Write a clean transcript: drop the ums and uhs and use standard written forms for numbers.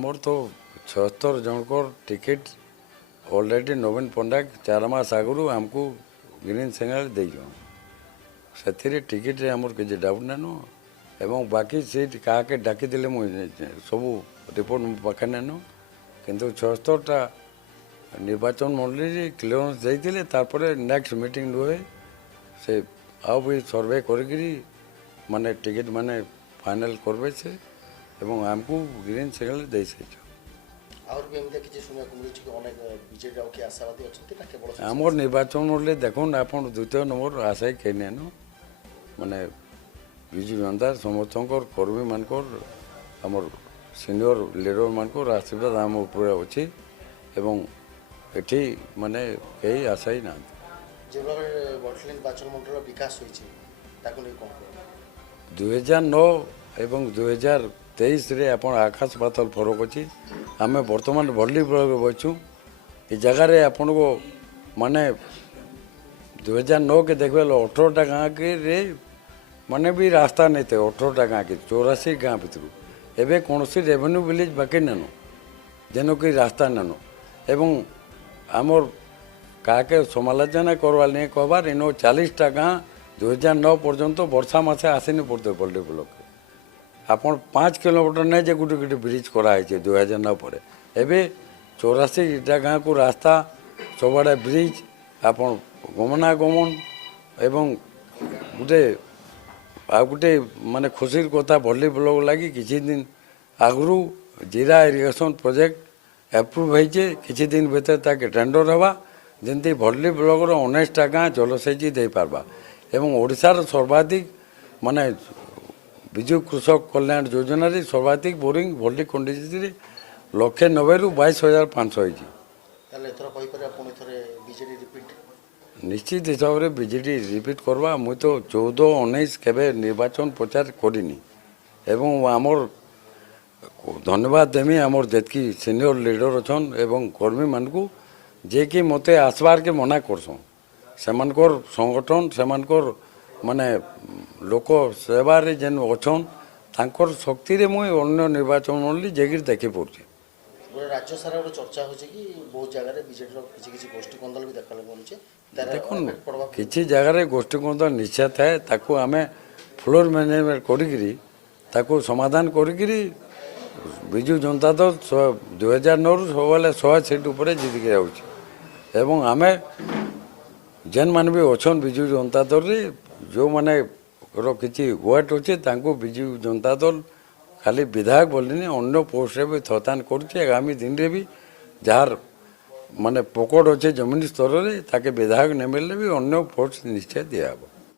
आमर तो 76 जनकर ticket already नवीन पंडाक 4 मास आगु आमको ग्रीन सिग्नल देजो से टिकेट आमर किसी डाउट नाइन एवं बाकी सीट क्या डाकिदे सब रिपोर्ट मो पाखे नाइन किंतु 76टा निर्वाचन मंडली क्लीयरेंस देते तापर नेक्स्ट मीटिंग हुए से आउ भी सर्वे करी माने टिकेट माने फाइनल करबे से एवं आमको ग्रीन सिग्नल दे साइछ आमर निर्वाचन मंडली देखुन आप द्वितीय नंबर आशायी कही नाइन माने विजु जनता समस्त कर्मी मानकर आमर सीनियर लीडर मानकर आशीर्वाद आम उपर अच्छी एवं एठी माने कई आशायी ना निर्वाचन मंडल विकास 2009 एवं 2023 रे आपण आकाश पातल फरक अच्छी आम बर्तमान भल्ली ब्लॉक बचु ये जगार आपण को माने 2009 के देखबे 18टा गाँव के रे माने भी रास्ता नहीं थे 18टा गाँव के 84 गाँव भितर एवं कौन रेवेन्यू विलेज बाकी नानो जेन कि रास्ता नानो एवं आमर क्या समालोचना करवार नहीं कहबार इन 40टा गाँ 2009 पर्यंत वर्षा मसे आसनी पड़ते बल्ली ब्लॉक आप 5 किलोमीटर नहीं जे गोटे गोटे ब्रिज कराई 2009 पर एवं 84टा गाँ को रास्ता सबआड़े ब्रिज आप गमनागमन एवं गोटे गोटे माने खुशी कथा बल्ली ब्लॉक लगी किसी दिन आगु जीरा इरिगेशन प्रोजेक्ट एप्रुव होइए किसी दिन भीतर ताके टेंडर हवा जमी भल्ली ब्लॉक 19टा गाँ जलसेची दे पारबा एवं ओडिशार सर्वाधिक माने विजु कृषक कल्याण योजना सर्वाधिक बोरिंग भल्ली कंडीसी 190 ରୁ 22,500 निश्चित हिसाब से बीजेडी रिपीट करवा मुई तो 14-19 केवे निर्वाचन प्रचार करिनी एवं आमर धन्यवाद देमी आमर जेतकी सीनियर लीडर अच्छन एवं कर्मी मानकू जे कि मते आसबार के मना करसन सेमानकर संगठन सेमानकर माने लोक सेवार जेन अच्छन तांकर शक्ति रे मुई अन्य निर्वाचन मंडली जेगिर देखि पड़छि राज्य सारा गोटे चर्चा हो बहुत जगह बीजेडी किसी गोष्ठी कंदल भी देखा मिलूचे देखो किसी जगार गोष्ठी कंदल निश्चय थाए ताकू आमे फ्लोर मैनेजमेंट करी समाधान करी विजु जनता दल 2009 सब 100 सीट उपर जीतिक एवं आम जेन मान भी अच्छन विजु जनता दल जो माने किसी वेट अच्छे विजु जनता दल खाली विधायक बोलनी अन्य पोस्ट भी थतान करगामी दिन में भी जार माने पकड़ अच्छे जमीन स्तर में ताके विधायक नहीं मिलने भी अन्य पोस्ट निश्चय दिया।